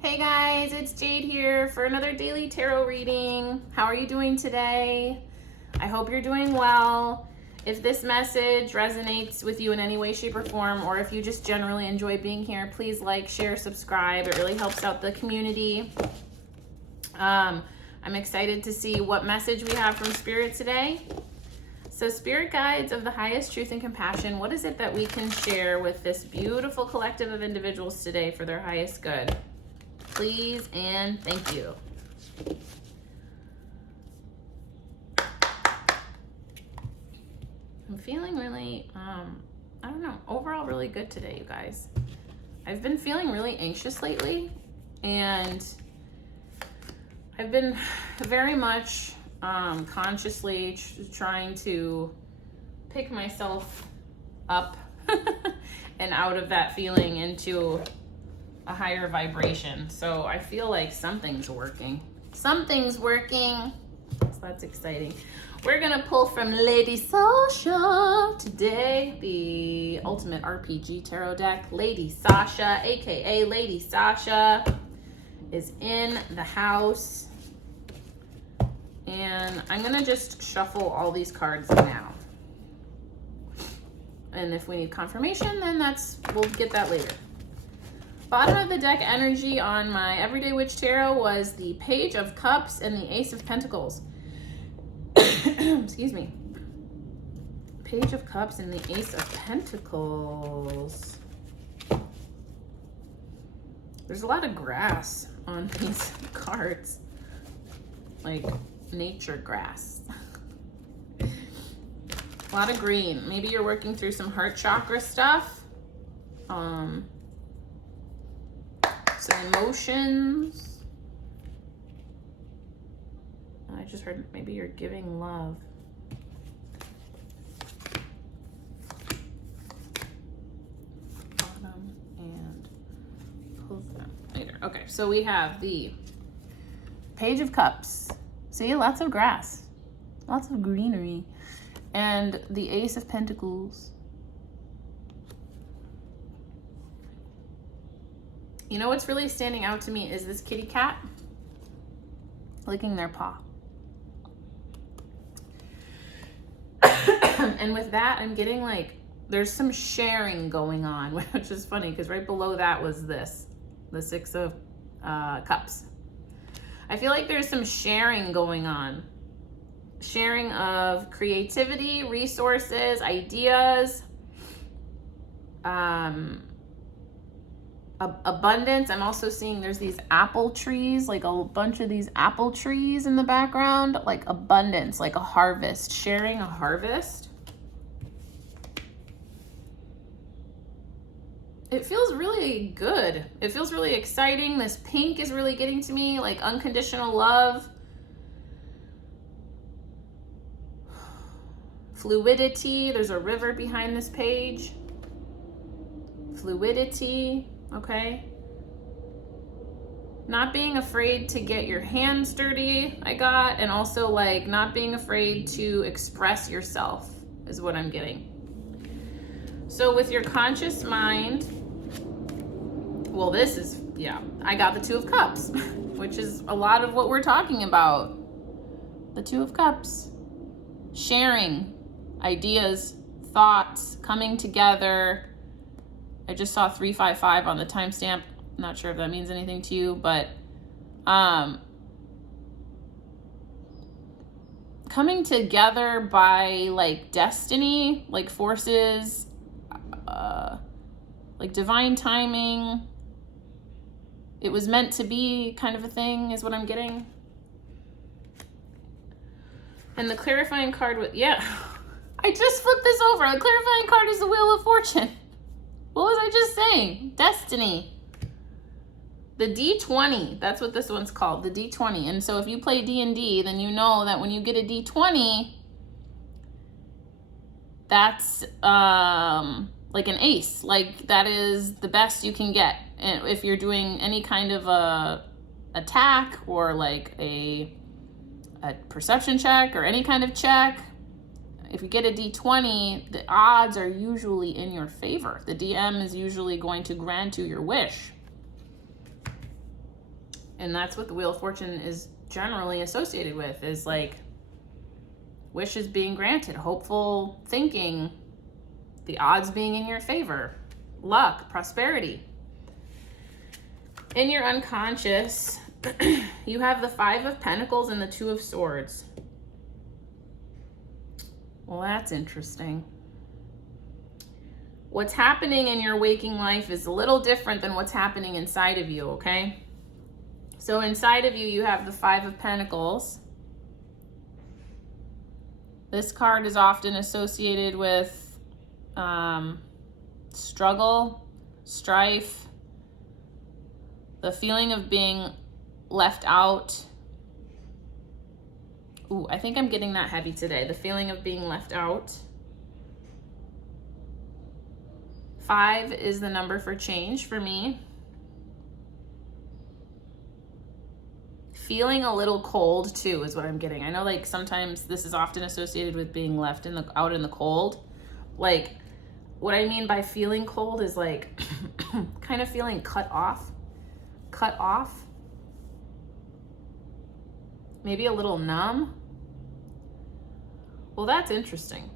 Hey guys, it's Jade here for another daily tarot reading. How are you doing today? I hope you're doing well. If this message resonates with you in any way, shape, or form, or if you just generally enjoy being here, please like, share, subscribe. It really helps out the community. I'm excited to see what message we have from Spirit today. So Spirit guides of the highest truth and compassion, what is it that we can share with this beautiful collective of individuals today for their highest good? Please and thank you. I'm feeling really, I don't know, overall really good today, you guys. I've been feeling really anxious lately, and I've been very much consciously trying to pick myself up and out of that feeling into a higher vibration. So I feel like something's working. Something's working. So that's exciting. We're gonna pull from Lady Sasha today, the ultimate RPG tarot deck. Lady Sasha, aka Lady Sasha, is in the house. And I'm gonna just shuffle all these cards now. And if we need confirmation, then we'll get that later. Bottom of the deck energy on my Everyday Witch Tarot was the Page of Cups and the Ace of Pentacles. Excuse me. Page of Cups and the Ace of Pentacles. There's a lot of grass on these cards. Like nature grass. A lot of green. Maybe you're working through some heart chakra stuff. Some emotions. I just heard maybe you're giving love. Bottom and pull them later. Okay, so we have the Page of Cups. See, lots of grass, lots of greenery, and the Ace of Pentacles. You know what's really standing out to me is this kitty cat licking their paw. And with that, I'm getting like, there's some sharing going on, which is funny because right below that was this, the Six of Cups. I feel like there's some sharing going on. Sharing of creativity, resources, ideas, abundance. I'm also seeing there's these apple trees, like a bunch of these apple trees in the background, like abundance, like a harvest, sharing a harvest. It feels really good. It feels really exciting. This pink is really getting to me, like unconditional love. Fluidity. There's a river behind this page. Fluidity. Okay. Not being afraid to get your hands dirty, I got, and also like not being afraid to express yourself is what I'm getting. So with your conscious mind, well, this is, yeah, I got the Two of Cups, which is a lot of what we're talking about. The Two of Cups. Sharing ideas, thoughts, coming together. I just saw 355 on the timestamp. Not sure if that means anything to you, but coming together by like destiny, like forces, like divine timing. It was meant to be kind of a thing is what I'm getting. And the clarifying card with, yeah, I just flipped this over. The clarifying card is the Wheel of Fortune. What was I just saying? Destiny. The D20, that's what this one's called, the D20. And so if you play D&D, then you know that when you get a D20, that's like an ace. Like that is the best you can get. And if you're doing any kind of a attack or like a perception check or any kind of check, if you get a D20, the odds are usually in your favor. The DM is usually going to grant you your wish. And that's what the Wheel of Fortune is generally associated with, is like wishes being granted, hopeful thinking, the odds being in your favor, luck, prosperity. In your unconscious, you have the 5 of Pentacles and the 2 of Swords. Well, that's interesting. What's happening in your waking life is a little different than what's happening inside of you, okay? So inside of you, you have the 5 of Pentacles. This card is often associated with struggle, strife, the feeling of being left out. Ooh, I think I'm getting that heavy today. The feeling of being left out. 5 is the number for change for me. Feeling a little cold too is what I'm getting. I know like sometimes this is often associated with being left out in the cold. Like what I mean by feeling cold is like kind of feeling cut off. Maybe a little numb. Well, that's interesting.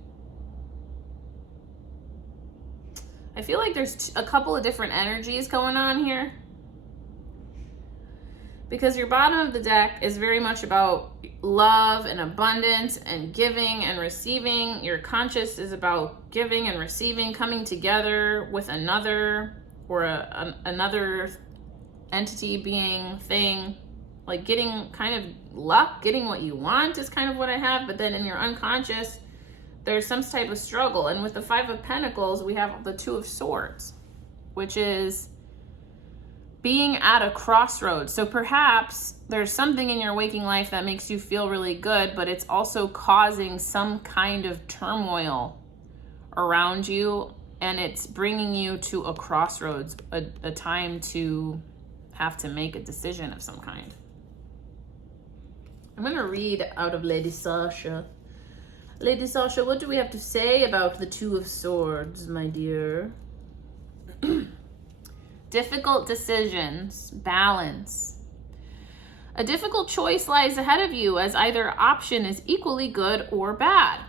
I feel like there's a couple of different energies going on here. Because your bottom of the deck is very much about love and abundance and giving and receiving. Your conscious is about giving and receiving, coming together with another or another entity, being, thing. Like getting kind of luck, getting what you want is kind of what I have. But then in your unconscious, there's some type of struggle. And with the 5 of Pentacles, we have the 2 of Swords, which is being at a crossroads. So perhaps there's something in your waking life that makes you feel really good, but it's also causing some kind of turmoil around you, and it's bringing you to a crossroads, a time to have to make a decision of some kind. I'm going to read out of Lady Sasha. Lady Sasha, what do we have to say about the 2 of Swords, my dear? Difficult decisions, balance. A difficult choice lies ahead of you, as either option is equally good or bad.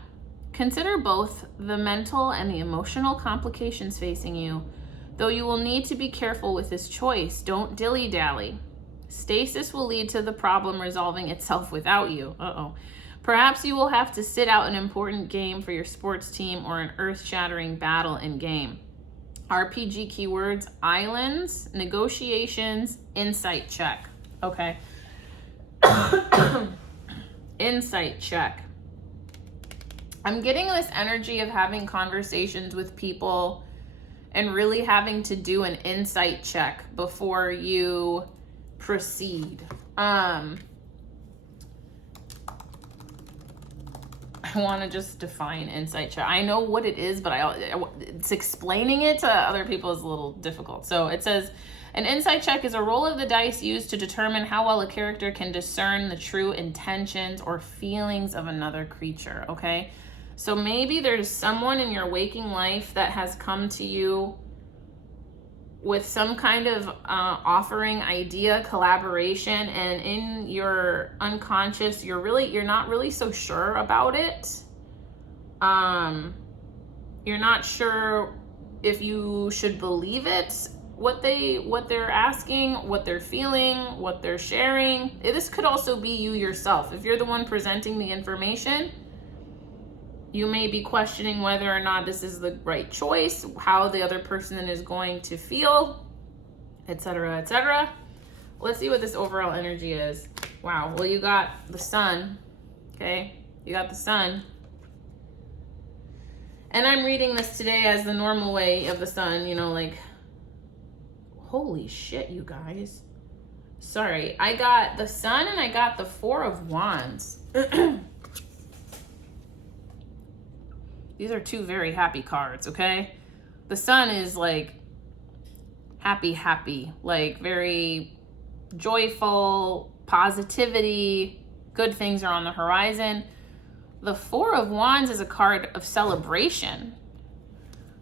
Consider both the mental and the emotional complications facing you. Though you will need to be careful with this choice, don't dilly-dally. Stasis will lead to the problem resolving itself without you. Perhaps you will have to sit out an important game for your sports team or an earth-shattering battle in game. RPG keywords: islands, negotiations, insight check. Okay. Insight check. I'm getting this energy of having conversations with people and really having to do an insight check before you proceed. I want to just define insight check. I know what it is, but it's explaining it to other people is a little difficult. So it says, an insight check is a roll of the dice used to determine how well a character can discern the true intentions or feelings of another creature, okay? So maybe there's someone in your waking life that has come to you with some kind of offering, idea, collaboration, and in your unconscious, you're not really so sure about it. You're not sure if you should believe it, what they're asking, what they're feeling, what they're sharing. This could also be you yourself. If you're the one presenting the information, you may be questioning whether or not this is the right choice, how the other person is going to feel, etc., etc. Let's see what this overall energy is. Wow. Well, you got the Sun. Okay. You got the Sun. And I'm reading this today as the normal way of the Sun, like, holy shit, you guys. Sorry. I got the Sun and I got the 4 of Wands. These are 2 very happy cards, okay? The Sun is like happy, like very joyful, positivity, good things are on the horizon. The 4 of Wands is a card of celebration.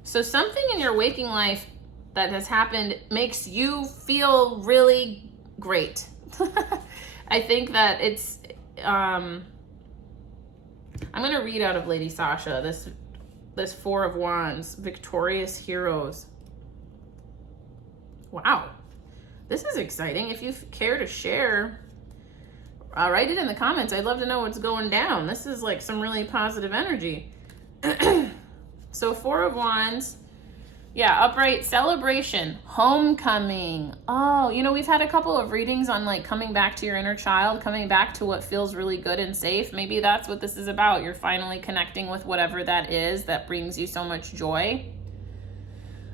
So something in your waking life that has happened makes you feel really great. I think that it's, I'm going to read out of Lady Sasha, this Four of Wands, victorious heroes. Wow. This is exciting. If you care to share, write it in the comments. I'd love to know what's going down. This is like some really positive energy. So Four of Wands. Yeah, upright, celebration, homecoming. Oh, you know, we've had a couple of readings on like coming back to your inner child, coming back to what feels really good and safe. Maybe that's what this is about. You're finally connecting with whatever that is that brings you so much joy.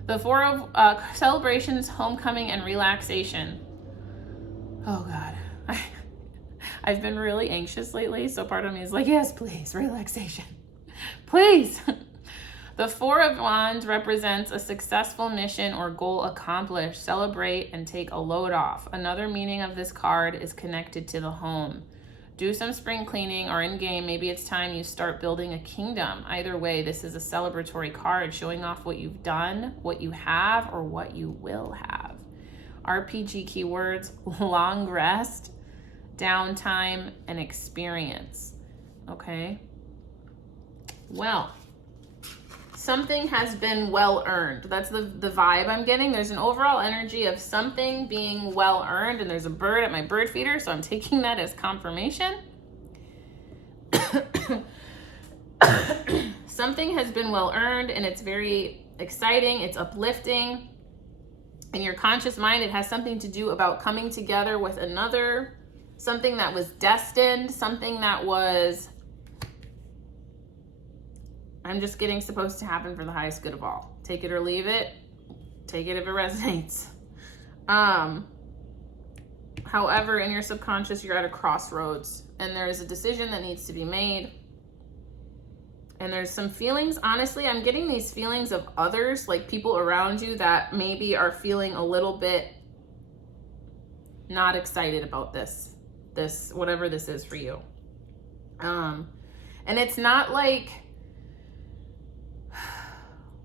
The Four of celebrations, homecoming, and relaxation. Oh God. I've been really anxious lately, so part of me is like, yes, please, relaxation. Please. The Four of Wands represents a successful mission or goal accomplished. Celebrate and take a load off. Another meaning of this card is connected to the home. Do some spring cleaning, or in game, maybe it's time you start building a kingdom. Either way, this is a celebratory card showing off what you've done, what you have, or what you will have. RPG keywords: long rest, downtime, and experience. Okay. Well, something has been well earned. That's the vibe I'm getting. There's an overall energy of something being well earned, and there's a bird at my bird feeder, so I'm taking that as confirmation. Something has been well earned, and it's very exciting. It's uplifting. In your conscious mind, it has something to do about coming together with another, something that was destined, something that was, I'm just getting, supposed to happen for the highest good of all. Take it or leave it. Take it if it resonates. However, in your subconscious, you're at a crossroads, and there's a decision that needs to be made. And there's some feelings. Honestly, I'm getting these feelings of others, like people around you that maybe are feeling a little bit not excited about this, whatever this is for you. And it's not like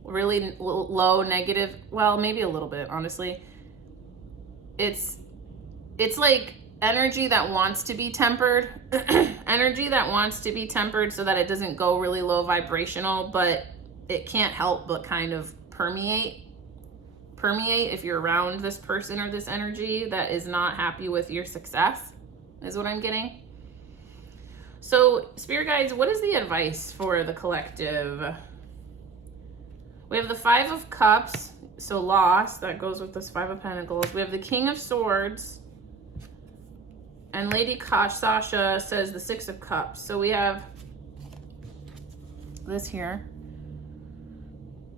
really low negative, well, maybe a little bit, honestly. It's like energy that wants to be tempered. Energy that wants to be tempered so that it doesn't go really low vibrational, but it can't help but kind of permeate if you're around this person or this energy that is not happy with your success, is what I'm getting. So, Spirit Guides, what is the advice for the collective? We have the Five of Cups, so loss, that goes with this Five of Pentacles. We have the King of Swords, and Lady Sasha says the Six of Cups. So we have this here.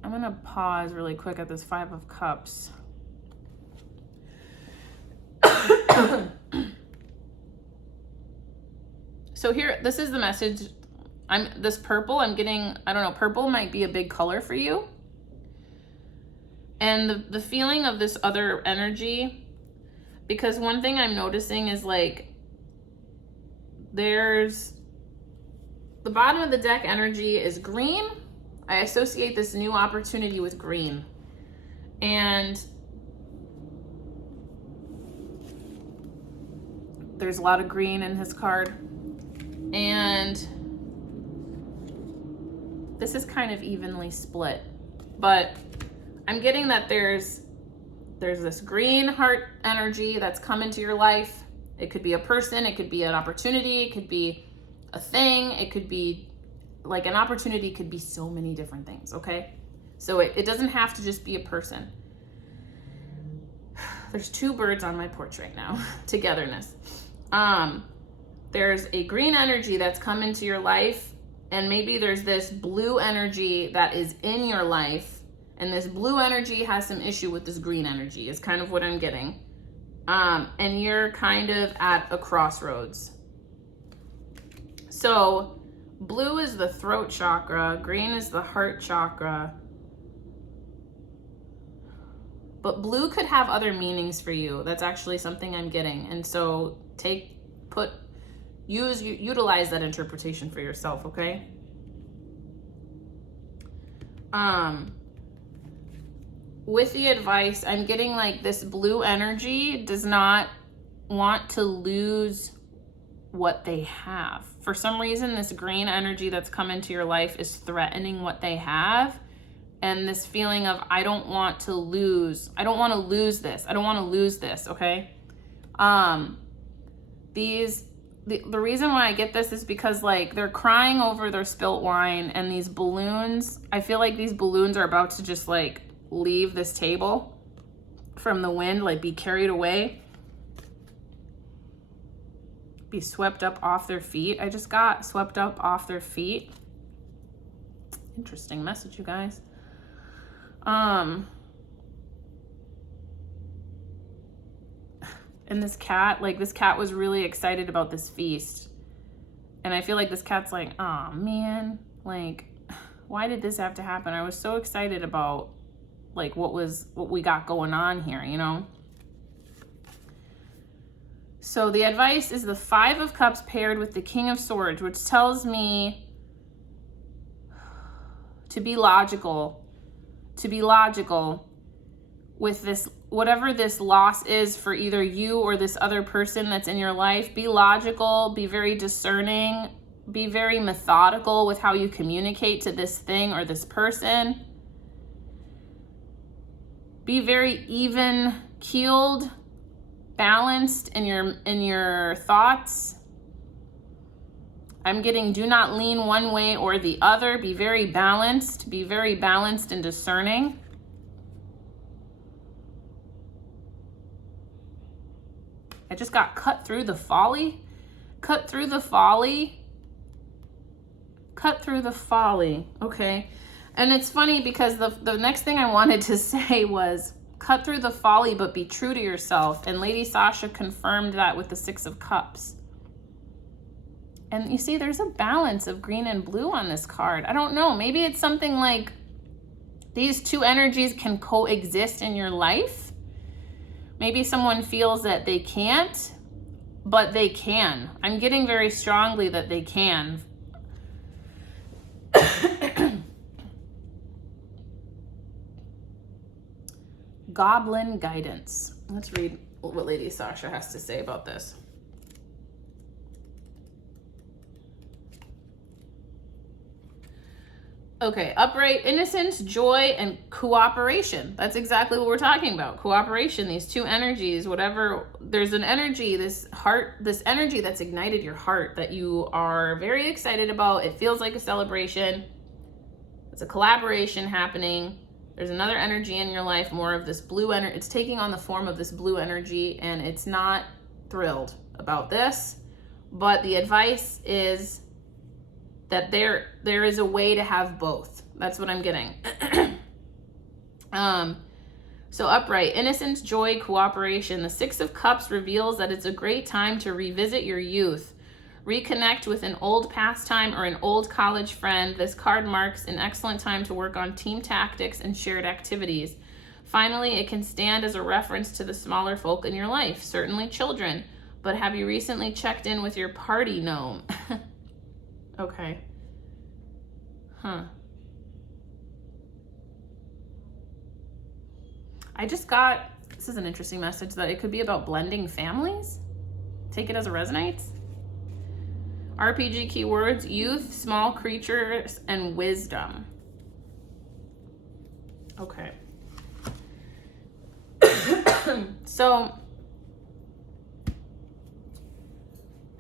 I'm gonna pause really quick at this Five of Cups. So here, this is the message. This purple, I'm getting, I don't know, purple might be a big color for you. And the feeling of this other energy, because one thing I'm noticing is like, there's, the bottom of the deck energy is green. I associate this new opportunity with green. And there's a lot of green in this card. And this is kind of evenly split, but I'm getting that there's this green heart energy that's come into your life. It could be a person, it could be an opportunity, it could be a thing, it could be like an opportunity, could be so many different things, okay? So it doesn't have to just be a person. There's two birds on my porch right now. Togetherness. There's a green energy that's come into your life, and maybe there's this blue energy that is in your life, and this blue energy has some issue with this green energy, is kind of what I'm getting. And you're kind of at a crossroads. So blue is the throat chakra, green is the heart chakra. But blue could have other meanings for you. That's actually something I'm getting. And so utilize that interpretation for yourself, okay? With the advice, I'm getting like this blue energy does not want to lose what they have. For some reason, this green energy that's come into your life is threatening what they have. And this feeling of, I don't want to lose this. I don't want to lose this, okay? The reason why I get this is because, like, they're crying over their spilt wine, and these balloons, I feel like these balloons are about to just, like, leave this table from the wind, like, be carried away, be swept up off their feet. I just got swept up off their feet. Interesting message, you guys. And this cat was really excited about this feast. And I feel like this cat's like, oh man, like, why did this have to happen? I was so excited about, like, what we got going on here, you know? So the advice is the 5 of Cups paired with the King of Swords, which tells me to be logical with this, whatever this loss is for either you or this other person that's in your life. Be logical, be very discerning, be very methodical with how you communicate to this thing or this person. Be very even keeled, balanced in your thoughts. I'm getting, do not lean one way or the other. Be very balanced and discerning. I just got cut through the folly. Okay. And it's funny because the next thing I wanted to say was cut through the folly, but be true to yourself. And Lady Sasha confirmed that with the 6 of Cups. And you see, there's a balance of green and blue on this card. I don't know. Maybe it's something like these two energies can coexist in your life. Maybe someone feels that they can't, but they can. I'm getting very strongly that they can. Goblin guidance. Let's read what Lady Sasha has to say about this. Okay, upright innocence, joy, and cooperation. That's exactly what we're talking about. Cooperation, these two energies, whatever. There's an energy, this energy that's ignited your heart that you are very excited about. It feels like a celebration. It's a collaboration happening. There's another energy in your life, more of this blue energy. It's taking on the form of this blue energy, and it's not thrilled about this. But the advice is that there is a way to have both. That's what I'm getting. So upright, innocence, joy, cooperation. The 6 of Cups reveals that it's a great time to revisit your youth, reconnect with an old pastime or an old college friend. This card marks an excellent time to work on team tactics and shared activities. Finally, it can stand as a reference to the smaller folk in your life, certainly children. But have you recently checked in with your party gnome? Okay. I just got, this is an interesting message, that it could be about blending families. Take it as it resonates. RPG keywords: youth, small creatures, and wisdom. Okay. So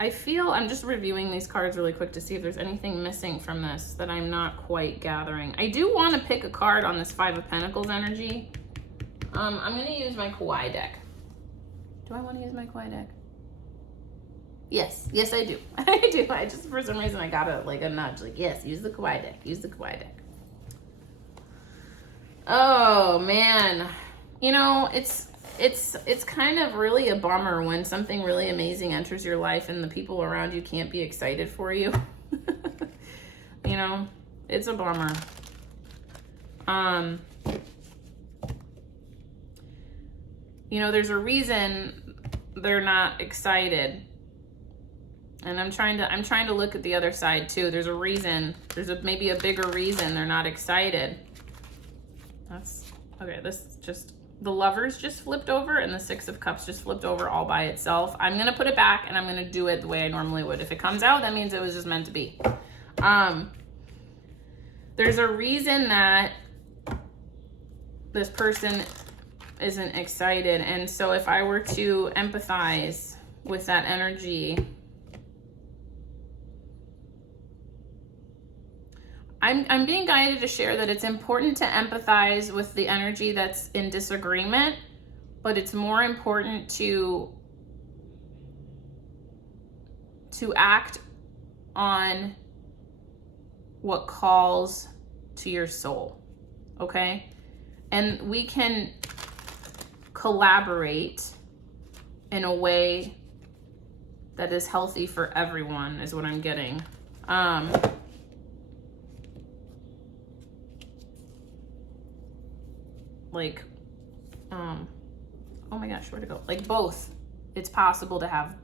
I feel, I'm just reviewing these cards really quick to see if there's anything missing from this that I'm not quite gathering. I do want to pick a card on this 5 of Pentacles energy. I'm going to use my Kawaii deck. Do I want to use my Kawaii deck? Yes, I do. I do. I just, for some reason, I got a nudge. Like, yes, use the Kawaii deck. Use the Kawaii deck. Oh, man. You know, it's kind of really a bummer when something really amazing enters your life and the people around you can't be excited for you. You know, it's a bummer. You know, there's a reason they're not excited. And I'm trying to look at the other side too. There's a reason. Maybe a bigger reason they're not excited. That's okay. This just The Lovers just flipped over and the Six of Cups just flipped over all by itself. I'm going to put it back and I'm going to do it the way I normally would. If it comes out, that means it was just meant to be. There's a reason that this person isn't excited. And so if I were to empathize with that energy, I'm being guided to share that it's important to empathize with the energy that's in disagreement, but it's more important to act on what calls to your soul, okay? And we can collaborate in a way that is healthy for everyone, is what I'm getting. Oh my gosh, where to go? Like both. It's possible to have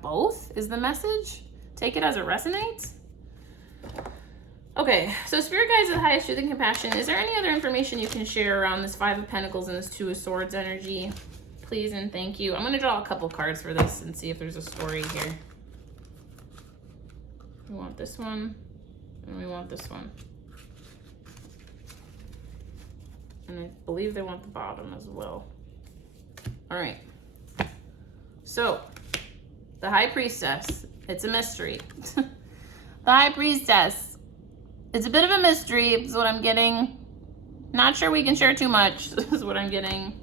both is the message. Take it as it resonates. Okay, so Spirit Guides of the highest truth and compassion. Is there any other information you can share around this Five of Pentacles and this Two of Swords energy? Please and thank you. I'm going to draw a couple cards for this and see if there's a story here. We want this one, and we want this one. And I believe they want the bottom as well. All right. So, the High Priestess. It's a mystery. The High Priestess. It's a bit of a mystery, is what I'm getting. Not sure we can share too much, is what I'm getting.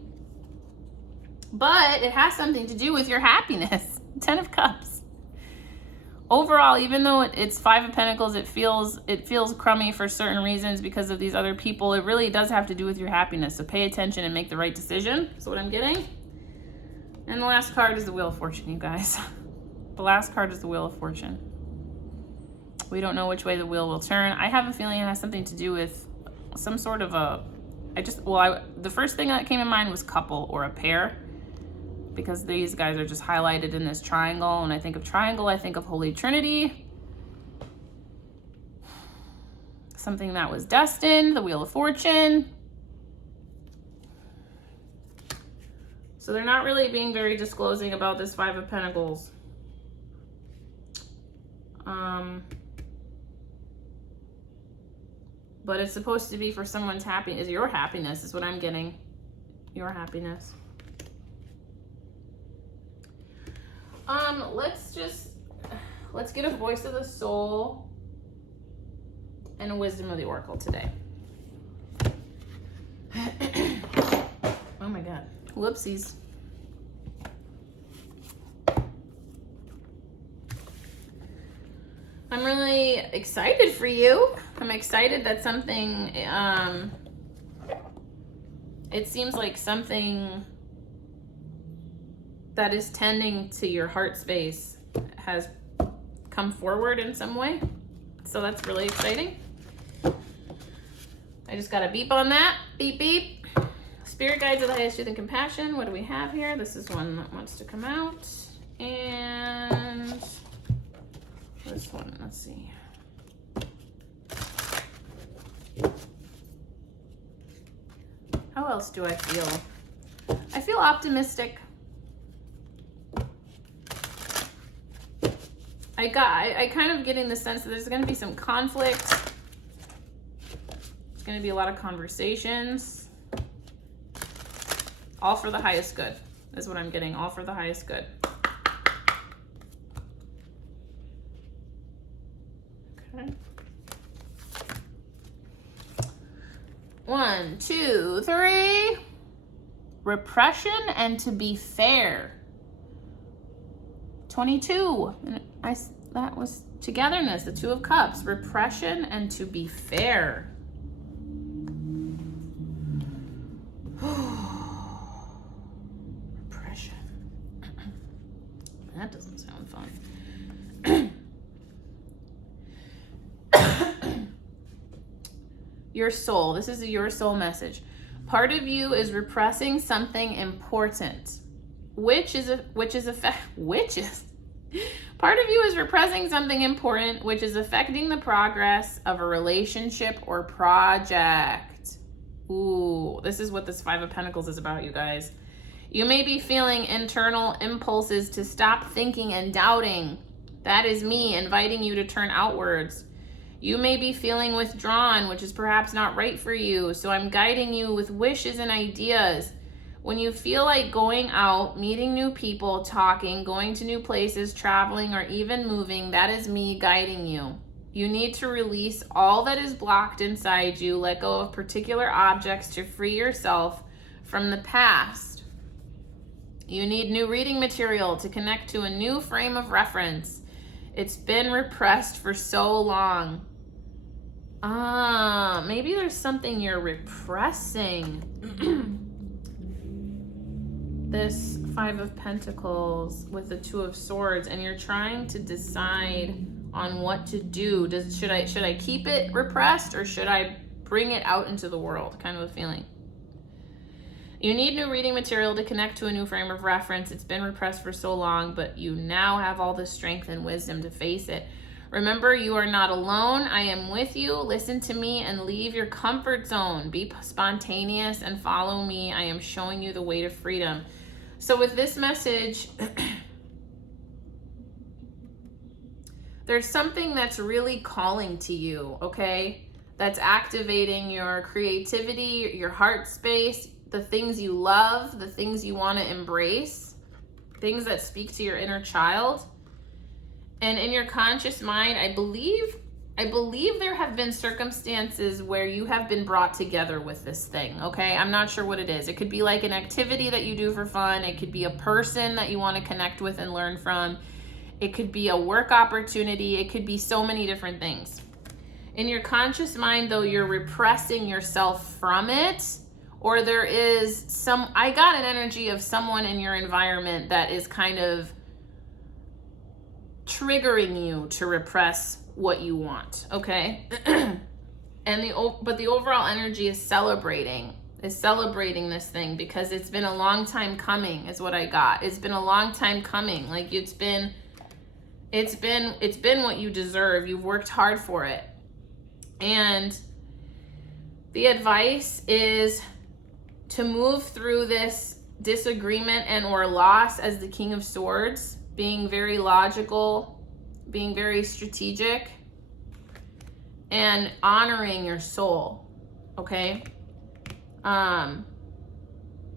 But it has something to do with your happiness. 10 of Cups. Overall, even though it's Five of Pentacles, it feels crummy for certain reasons because of these other people. It really does have to do with your happiness. So pay attention and make the right decision. That's what I'm getting. And the last card is the Wheel of Fortune, you guys. The last card is the Wheel of Fortune. We don't know which way the wheel will turn. I have a feeling it has something to do with some sort of the first thing that came in mind was couple or a pair, because these guys are just highlighted in this triangle. When I think of triangle, I think of Holy Trinity. Something that was destined, the Wheel of Fortune. So they're not really being very disclosing about this Five of Pentacles. But it's supposed to be for someone's happiness. Your happiness is what I'm getting. Your happiness. Let's get a voice of the soul and a wisdom of the oracle today. Oh my God. Whoopsies. I'm really excited for you. I'm excited that something, it seems like something that is tending to your heart space has come forward in some way. So that's really exciting. I just got a beep on that. Beep, beep. Spirit Guides of the highest truth and compassion. What do we have here? This is one that wants to come out. And this one, let's see. How else do I feel? I feel optimistic. I kind of getting the sense that there's going to be some conflict. There's going to be a lot of conversations. All for the highest good is what I'm getting. All for the highest good. Okay. 1, 2, 3. Repression and to be fair. 22. That was togetherness, the Two of Cups. Repression and to be fair. Repression. That doesn't sound fun. Your soul. This is your soul message. Part of you is repressing something important. Part of you is repressing something important, which is affecting the progress of a relationship or project. Ooh, this is what this Five of Pentacles is about, you guys. You may be feeling internal impulses to stop thinking and doubting. That is me inviting you to turn outwards. You may be feeling withdrawn, which is perhaps not right for you. So I'm guiding you with wishes and ideas. When you feel like going out, meeting new people, talking, going to new places, traveling, or even moving, that is me guiding you. You need to release all that is blocked inside you, let go of particular objects to free yourself from the past. You need new reading material to connect to a new frame of reference. It's been repressed for so long. Maybe there's something you're repressing. This Five of Pentacles with the Two of Swords, and you're trying to decide on what to do. Should I keep it repressed, or should I bring it out into the world? Kind of a feeling. You need new reading material to connect to a new frame of reference. It's been repressed for so long, but you now have all the strength and wisdom to face it. Remember, you are not alone. I am with you. Listen to me and leave your comfort zone. Be spontaneous and follow me. I am showing you the way to freedom. So with this message, there's something that's really calling to you, okay? That's activating your creativity, your heart space, the things you love, the things you want to embrace, things that speak to your inner child. And in your conscious mind, I believe there have been circumstances where you have been brought together with this thing, okay? I'm not sure what it is. It could be like an activity that you do for fun. It could be a person that you want to connect with and learn from. It could be a work opportunity. It could be so many different things. In your conscious mind, though, you're repressing yourself from it, or there is I got an energy of someone in your environment that is kind of triggering you to repress what you want, okay? But the overall energy is celebrating this thing, because it's been a long time coming, is what I got. It's been a long time coming. Like it's been what you deserve. You've worked hard for it. And the advice is to move through this disagreement and or loss as the King of Swords, being very logical, being very strategic, and honoring your soul, okay?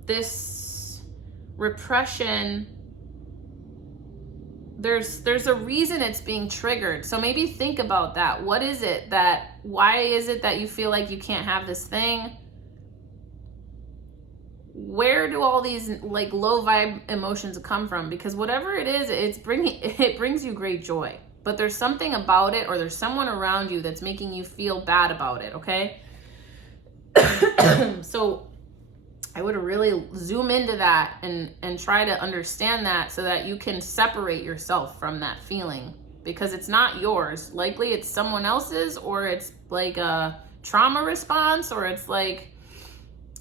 This repression, there's a reason it's being triggered. So maybe think about that. Why is it that you feel like you can't have this thing? Where do all these like low vibe emotions come from? Because whatever it is, it brings you great joy. But there's something about it, or there's someone around you that's making you feel bad about it, okay? So I would really zoom into that and try to understand that, so that you can separate yourself from that feeling, because it's not yours. Likely it's someone else's, or it's like a trauma response, or it's like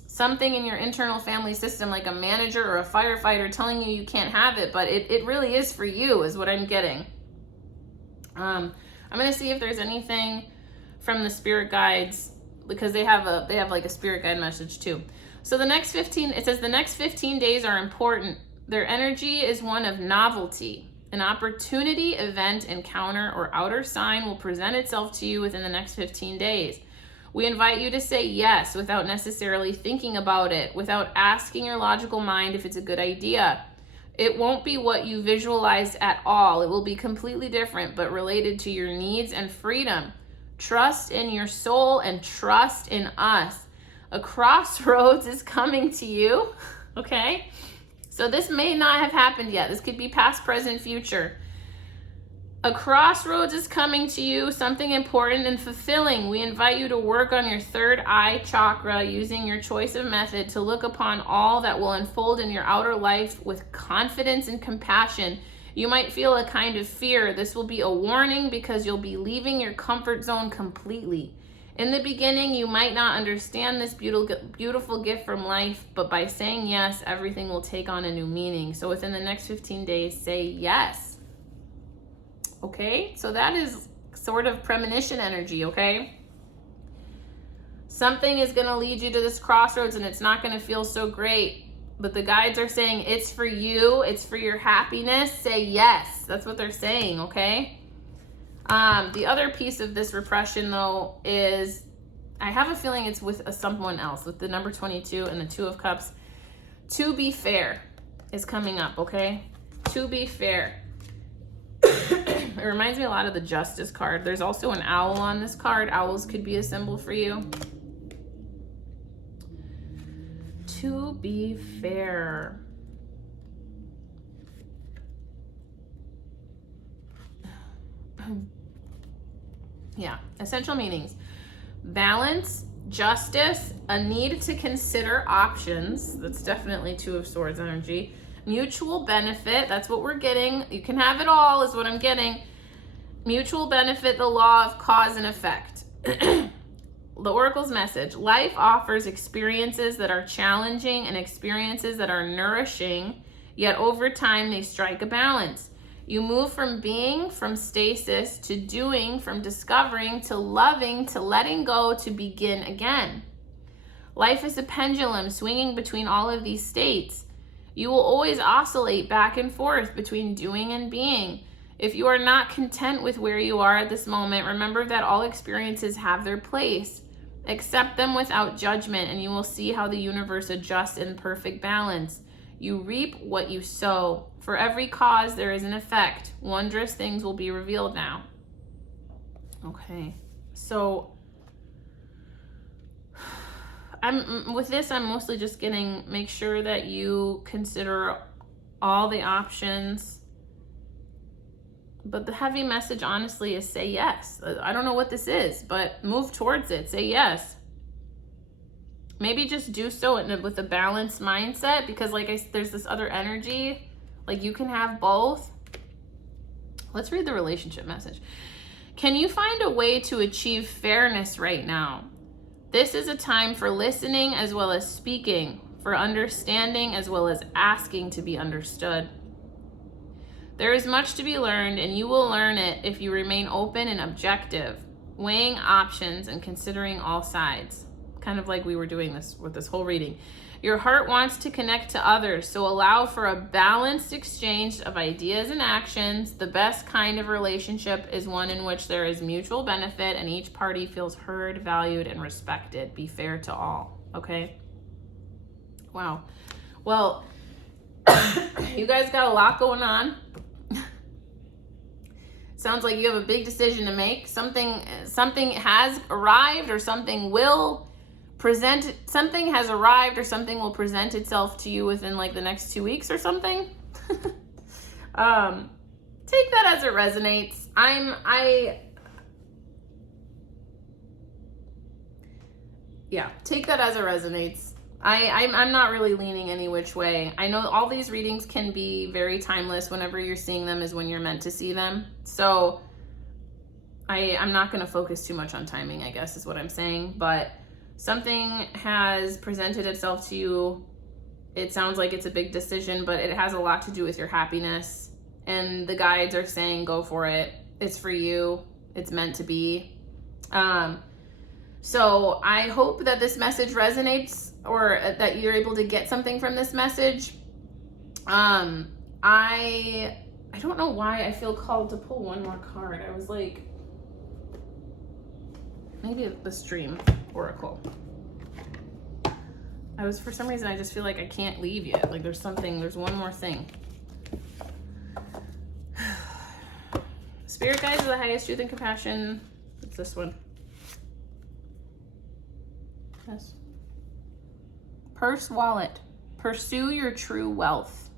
something in your internal family system, like a manager or a firefighter telling you can't have it, but it really is for you, is what I'm getting. I'm going to see if there's anything from the spirit guides, because they have like a spirit guide message too. So the next 15 days are important. Their energy is one of novelty. An opportunity, event, encounter, or outer sign will present itself to you within the next 15 days. We invite you to say yes without necessarily thinking about it, without asking your logical mind if it's a good idea. It won't be what you visualize at all. It will be completely different, but related to your needs and freedom. Trust in your soul and trust in us. A crossroads is coming to you, okay? So this may not have happened yet. This could be past, present, future. A crossroads is coming to you, something important and fulfilling. We invite you to work on your third eye chakra using your choice of method to look upon all that will unfold in your outer life with confidence and compassion. You might feel a kind of fear. This will be a warning, because you'll be leaving your comfort zone completely. In the beginning, you might not understand this beautiful gift from life, but by saying yes, everything will take on a new meaning. So within the next 15 days, say yes. Okay, so that is sort of premonition energy, okay? Something is going to lead you to this crossroads and it's not going to feel so great. But the guides are saying it's for you. It's for your happiness. Say yes. That's what they're saying, okay? The other piece of this repression, though, is I have a feeling it's with someone else, with the number 22 and the 2 of Cups. To be fair is coming up, okay? To be fair. It reminds me a lot of the Justice card. There's also an owl on this card. Owls could be a symbol for you. To be fair. Yeah, essential meanings. Balance, justice, a need to consider options. That's definitely 2 of Swords energy. Mutual benefit, that's what we're getting. You can have it all is what I'm getting. Mutual benefit, the law of cause and effect. The Oracle's message. Life offers experiences that are challenging and experiences that are nourishing, yet over time they strike a balance. You move from being, from stasis, to doing, from discovering, to loving, to letting go, to begin again. Life is a pendulum swinging between all of these states. You will always oscillate back and forth between doing and being. If you are not content with where you are at this moment, remember that all experiences have their place. Accept them without judgment, and you will see how the universe adjusts in perfect balance. You reap what you sow. For every cause, there is an effect. Wondrous things will be revealed now. Okay, so I'm mostly just getting, make sure that you consider all the options. But the heavy message, honestly, is say yes. I don't know what this is, but move towards it. Say yes. Maybe just do so with a balanced mindset, because there's this other energy. Like, you can have both. Let's read the relationship message. Can you find a way to achieve fairness right now? This is a time for listening as well as speaking, for understanding as well as asking to be understood. There is much to be learned, and you will learn it if you remain open and objective, weighing options and considering all sides. Kind of like we were doing this with this whole reading. Your heart wants to connect to others, so allow for a balanced exchange of ideas and actions. The best kind of relationship is one in which there is mutual benefit and each party feels heard, valued, and respected. Be fair to all, okay? Wow. Well, you guys got a lot going on. Sounds like you have a big decision to make. Something has arrived, or something will present. Something has arrived, or something will present itself to you within the next 2 weeks or something. Take that as it resonates. Take that as it resonates. I'm not really leaning any which way. I know all these readings can be very timeless. Whenever you're seeing them is when you're meant to see them. So I'm not going to focus too much on timing, I guess is what I'm saying. But something has presented itself to you. It sounds like it's a big decision, but it has a lot to do with your happiness. And the guides are saying, go for it. It's for you. It's meant to be. So I hope that this message resonates, or that you're able to get something from this message. I don't know why I feel called to pull one more card. I was like, maybe the Stream Oracle. For some reason, I just feel like I can't leave yet. Like there's one more thing. Spirit guides are the highest truth and compassion. It's this one. Yes. Purse, wallet. Pursue your true wealth.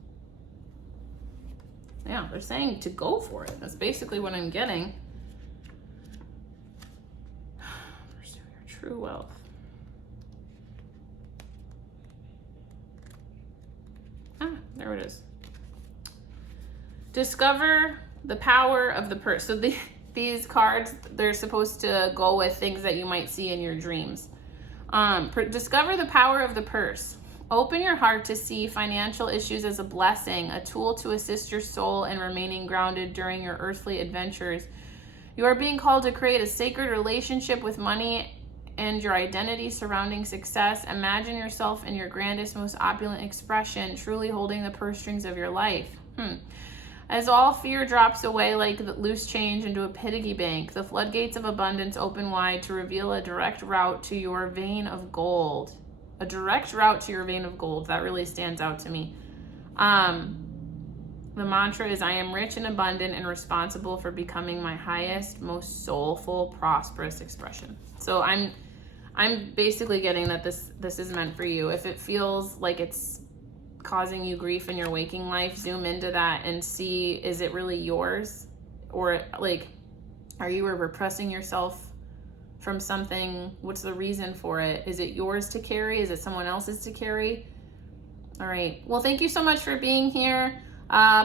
Yeah, they're saying to go for it. That's basically what I'm getting. Pursue your true wealth. There it is. Discover the power of the purse. So these cards, they're supposed to go with things that you might see in your dreams. Discover the power of the purse. Open your heart to see financial issues as a blessing, a tool to assist your soul in remaining grounded during your earthly adventures. You are being called to create a sacred relationship with money and your identity surrounding success. Imagine yourself in your grandest, most opulent expression, truly holding the purse strings of your life. As all fear drops away like loose change into a piggy bank, the floodgates of abundance open wide to reveal a direct route to your vein of gold. A direct route to your vein of gold. That really stands out to me. The mantra is, I am rich and abundant and responsible for becoming my highest, most soulful, prosperous expression. So I'm basically getting that this is meant for you. If it feels like it's causing you grief in your waking life, zoom into that and see, is it really yours? Or like, are you repressing yourself from something? What's the reason for it? Is it yours to carry? Is it someone else's to carry? All right. Well, thank you so much for being here.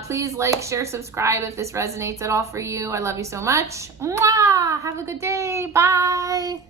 Please like, share, subscribe if this resonates at all for you. I love you so much. Mwah! Have a good day. Bye.